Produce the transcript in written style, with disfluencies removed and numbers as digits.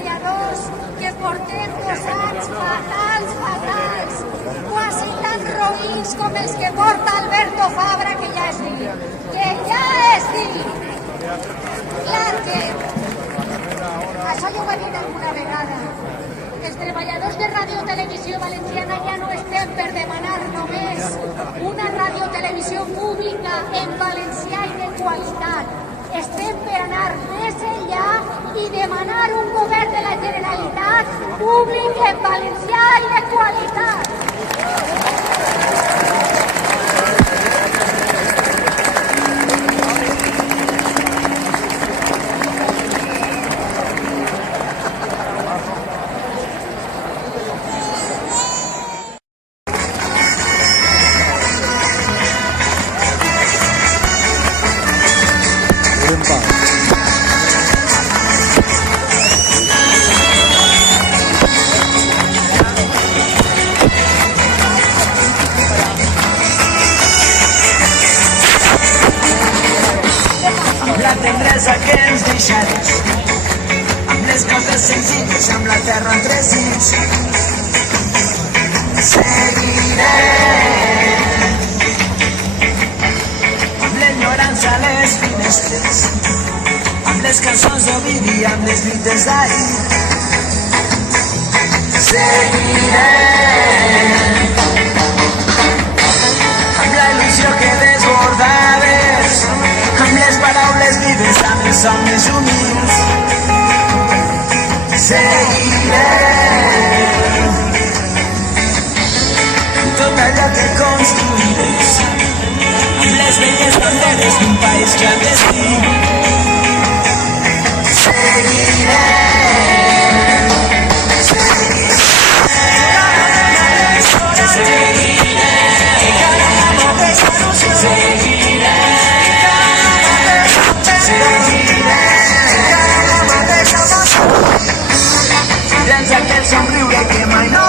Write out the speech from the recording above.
treballadors que portem 2 anys fatals, quasi tan roïns com els que porta Alberto Fabra, que ja és dir. Clar que això ja ho he dit alguna vegada. Els treballadors de Ràdio Televisió Valenciana ja no estem per demanar només una radiotelevisió pública en valencià i de qualitat. Estem per anar més enllà i demanar un govern de la Generalitat públic en valencià i de qualitat. La tendresa que ens deixaràs, amb les coses senzilles, amb la terra entre dits. Seguirem amb l'enyorança a les finestres, amb les cançons d'Ovidi, amb les lluites d'ahir. Seguirem amb la il·lusió que desbordaves, amb les paraules vives, amb els somnis humils. Seguirem tot allò que construïres, amb les velles banderes d'un país clandestí. Seguirem, seguirem, tens aquell somriure que mai no